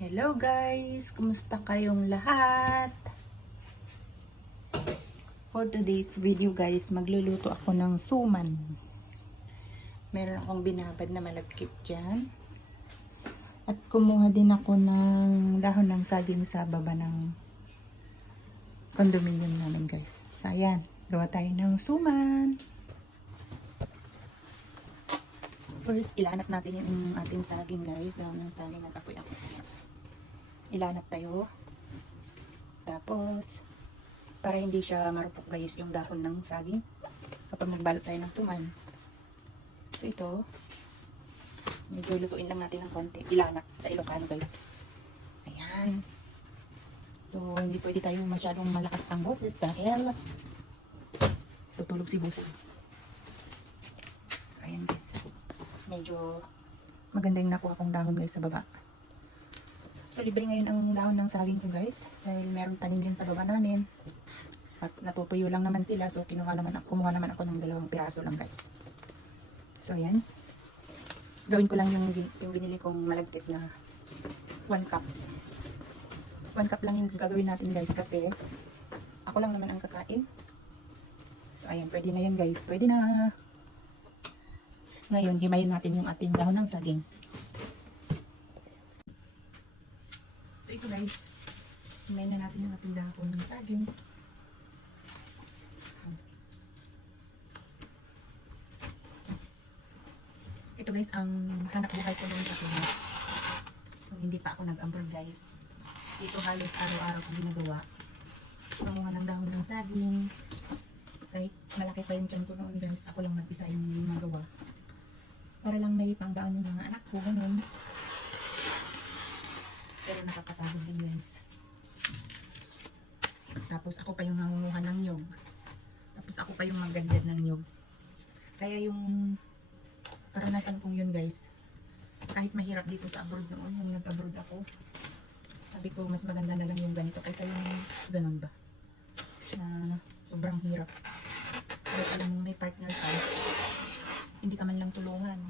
Hello guys! Kumusta kayong lahat? For today's video guys, magluluto ako ng suman. Meron akong binabad na malagkit dyan. At kumuha din ako ng dahon ng saging sa baba ng condominium namin guys. So ayan, gawa tayo ng suman. First, ilanap natin yung ating saging guys. Dahon ng saging at apoy ako. Ilanap tayo. Tapos, para hindi siya marupok guys yung dahon ng saging kapag nagbalot tayo ng suman. So ito, medyo lutuin lang natin ng konti. Ilanap sa Ilocano guys. Ayan. So, hindi pwede tayo masyadong malakas ang boses dahil tutulog si Busi. So, ayan guys. Medyo maganda yung nakuha kong dahon guys sa baba. So, libre ngayon ang dahon ng saging ko guys. Dahil meron tanim din sa baba namin. At natutuyo lang naman sila. So, kinuha naman, kumuha naman ako ng dalawang piraso lang guys. So, ayan. Gawin ko lang yung, yung binili kong malagkit na 1 cup. 1 cup lang yung gagawin natin guys kasi ako lang naman ang kakain. So, ayan. Pwede na yan guys. Pwede na. Ngayon, himayin natin yung ating dahon ng saging. So, ito guys. Himayin na natin yung ating dahon ng saging. Ito guys, ang hanap buhay ko noon kasi nung hindi pa ako nag-abroad guys. Ito halos araw-araw ko ginagawa. Panguha ng dahon ng saging. Kahit malaki pa yung tiyan ko noon guys, ako lang mag-isa yung magawa. Para lang may pangdaan yung mga anak ko, ganun. Pero nakakapagod din guys. Tapos ako pa yung nangunguha ng nyog. Tapos ako pa yung magagad ng nyog. Kaya yung karanasan kong yun guys. Kahit mahirap dito sa abroad noon, yung nag-abroad ako. Sabi ko, mas maganda na lang yung ganito kaysa yung ganun ba. Na sobrang hirap. Pero alam mo, may partner ka. Hindi ka man lang tulungan.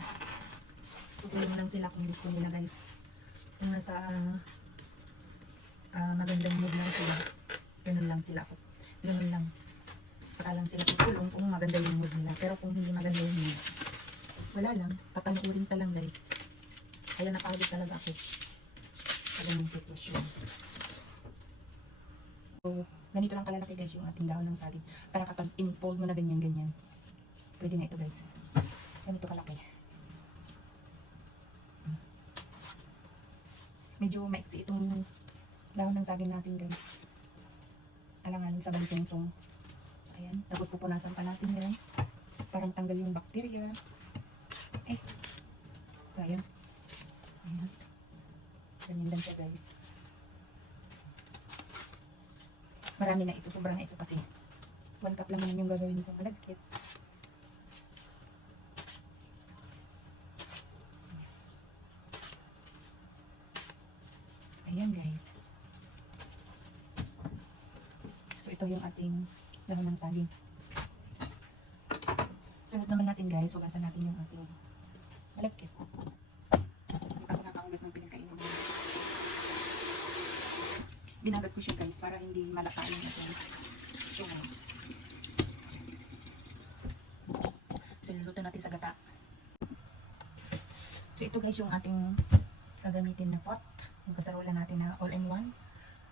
Tutulong lang sila kung gusto nila guys. Kung nasa ah, magandang mood lang sila. Ganun lang sila ako. Ganun lang. Saka lang sila tutulong kung maganda yung mood nila. Pero kung hindi maganda yung mood, wala lang. Papanuorin ka lang guys. Kaya napagod talaga ako. Sa ganung sitwasyon. So, ganito lang kalalaki guys yung ating dahon ng saging. Para kapag in-fold mo na ganyan-ganyan. Pwede na ito guys. Ganito kalaki. Medyo maiksi itong dahon ng saging natin guys. Alanganin sa balisungsong. So, ayan. Tapos pupunasan pa natin yan. Parang tanggal yung bakterya. Eh. So, ayan. Ayan. Ganyan lang siya guys. Marami na ito. Sobrang na ito kasi. One cup lang naman yung gagawin kong malagkit. So, ayan guys. So, ito yung ating dahon ng saging. Sunod naman natin guys, hugasan natin yung ating malagkit. Hindi pa ako nakahugas ng pinagkainan mo. Binagat ko siya guys para hindi malata yung ating. So, luluto natin sa gata. So, ito guys yung ating gagamitin na pot. Yung kasarola natin na all-in-one.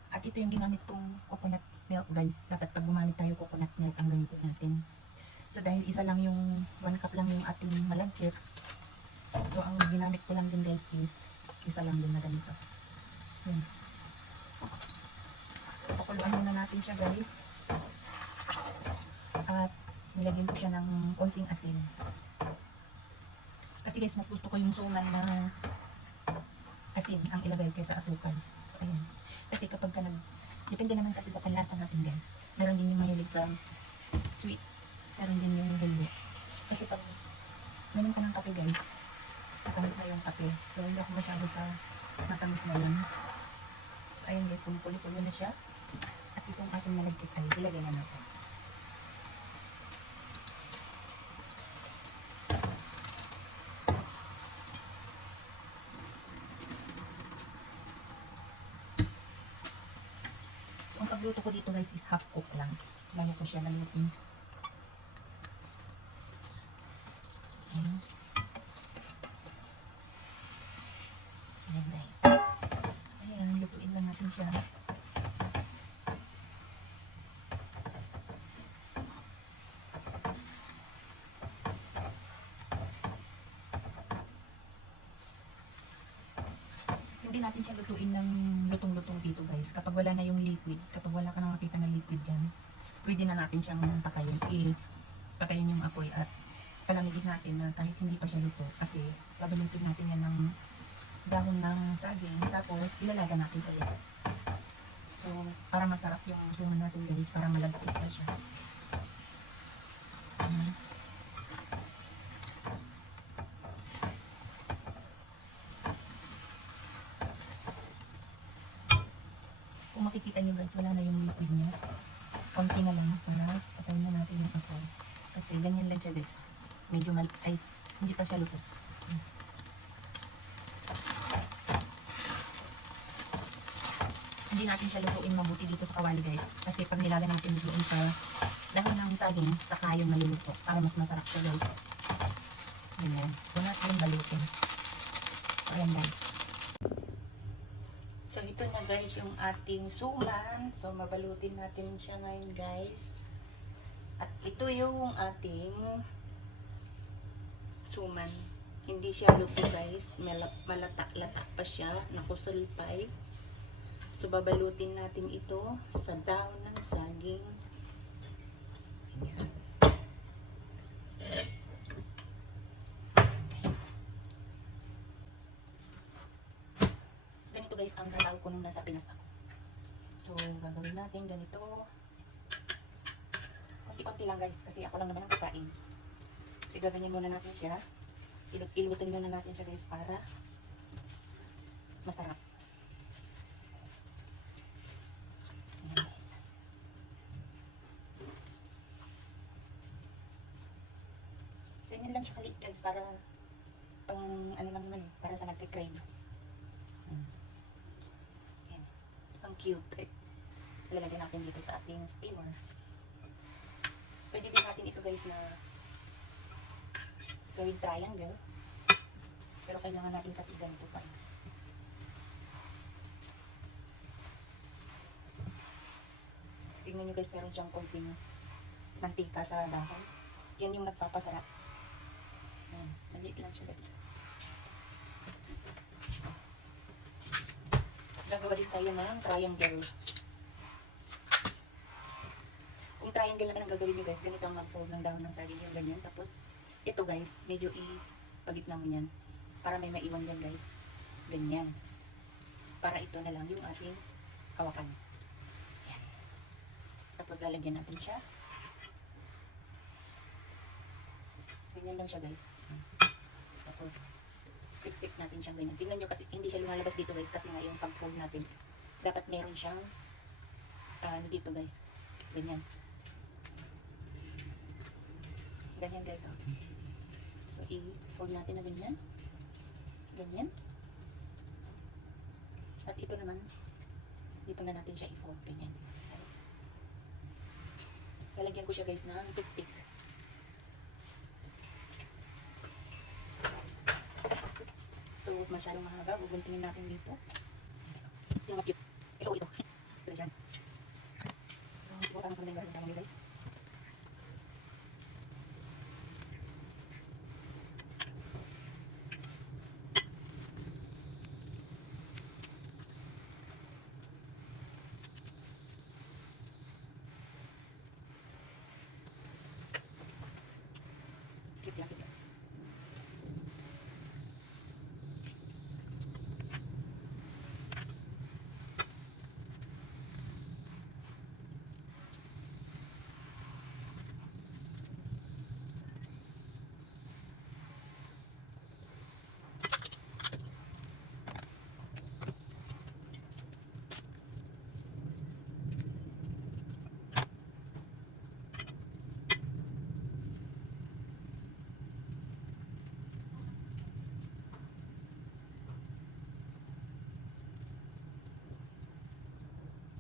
At ito yung ginamit kong coconut milk guys. Dapat pag gumamit tayo coconut milk ang gamitin natin. So dahil isa lang yung, one cup lang yung ating malagkit. So ang ginamit ko lang din guys is isa lang din na ganito. Yan. Pakuluan muna natin siya guys. At nilagyan ko siya ng konting asin. Kasi guys, mas gusto ko yung suman na asin ang ilagay kaysa asukal. So ayan. Kasi kapag ka nag... Depende naman kasi sa panlasa natin guys. Meron din yung mahilig sa sweet. Meron din yung hindi. Kasi pag meron ka ng kape guys, matamis na yung kape. So hindi ako masyado sa matamis na yan. So ayan guys, kumukulo-kulo na siya. At itong ating malagkit ay ilagay na natin. Pagluto ko dito guys is half cook lang. Bago ko siya nalutin. Ayan. Ayan guys. So ayan, lutuin lang natin siya. hindi natin siya lutuin ng lutong-lutong dito guys. Kapag wala na yung liquid, kapag wala ka nang makita na liquid dyan, pwede na natin siyang pakayin. I, pakayin yung apoy at palamigin natin na kahit hindi pa siya luto. Kasi babalutin natin yan ng dahon ng saging. Tapos ilalaga natin ulit. So, para masarap yung suman natin guys, para malagkit na siya. Ayan. Kung makikita nyo guys, wala na yung liquid niya. Konti na lang para patayin na natin yung apoy. Kasi ganyan lang siya guys. Medyo mal... Ay, hindi pa siya luto. Hindi natin siya lutuin mabuti dito sa kawali guys. Kasi pag nilaga natin doon sa dahon ng saging, saka yung maluluto. Para mas masarap siya guys. Ganyan. Kung natin balutin. Ayan guys. So, ito na guys yung ating suman. So, mabalutin natin siya ngayon guys. At ito yung ating suman. Hindi siya luto guys. Malata-lata pa siya. Nakusulpay. So, babalutin natin ito sa dahon ng saging. Ayan. Guys. ganito guys ang gagawin ko nung nasa Pinas ako. So, gagawin natin ganito. Konti-konti lang guys, kasi ako lang naman ang kakain. Kasi gaganyan muna natin siya. Ilut ilutin muna natin siya guys para masarap. Ganyan lang siya kalit guys, para pang ano lang naman eh, para sa nagkikrave. Yan. Ang cute eh. Lalagyan natin dito sa ating steamer. Pwede din natin ito guys na gawing triangle. Pero kailangan natin kasi ganito pa. Tingnan nyo guys, meron siyang konting mantika sa dahon. Yan yung nagpapasarap. Yan. Maliit lang siya guys. Gagawa din tayo ng triangle. Kung triangle naman ang gagawin nyo guys, ganito ang mag-fold ng dahon ng saging yung ganyan. Tapos, ito guys, medyo i-pagitna mo yan. Para may maiwan yan guys. Ganyan. Para ito na lang yung ating hawakan. Yan. Tapos, lalagyan natin siya. Ganyan lang siya guys. Tapos, siksik natin siyang ganyan. Tingnan nyo kasi hindi siya lumalabas dito guys kasi nga yung pag-fold natin. Dapat meron siyang ah, ano dito guys. Ganyan. Ganyan guys. Oh. So i-fold natin na ganyan. Ganyan. At ito naman dito na natin siya i-fold ganyan. So, lalagyan ko siya guys ng toothpick. So, masyadong mahaba. Bubuntingin natin dito. Ito mas cute. Ito, ito. Ito dyan. So, siguro tama sa mga gawin tama guys. Cute lang, cute lang.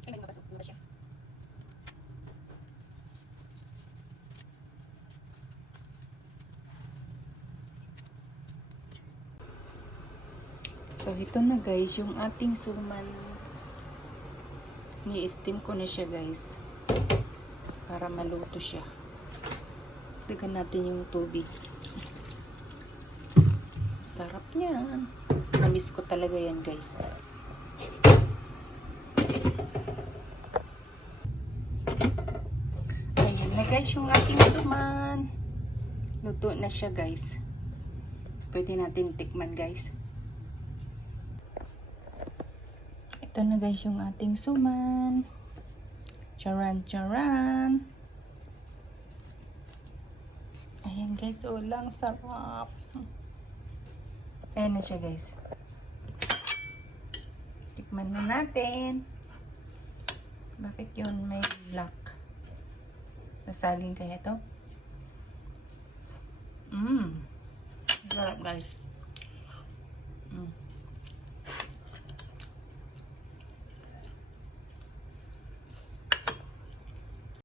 Ay, may mapasok. Mabas siya. So, ito na guys, yung ating suman. Ni-steam ko na siya guys. Para maluto siya. Tignan natin yung tubig. Sarap niya. Namiss ko talaga yan guys. Ayan na guys yung ating suman. Luto na siya guys. Pwede natin tikman guys. Ito na guys yung ating suman. Charan charan. Ayan guys, ulang sarap. Ayan na siya guys. Tikman na natin. Bakit yun may black? Nasaging kaya to? Mmm. Sarap guys.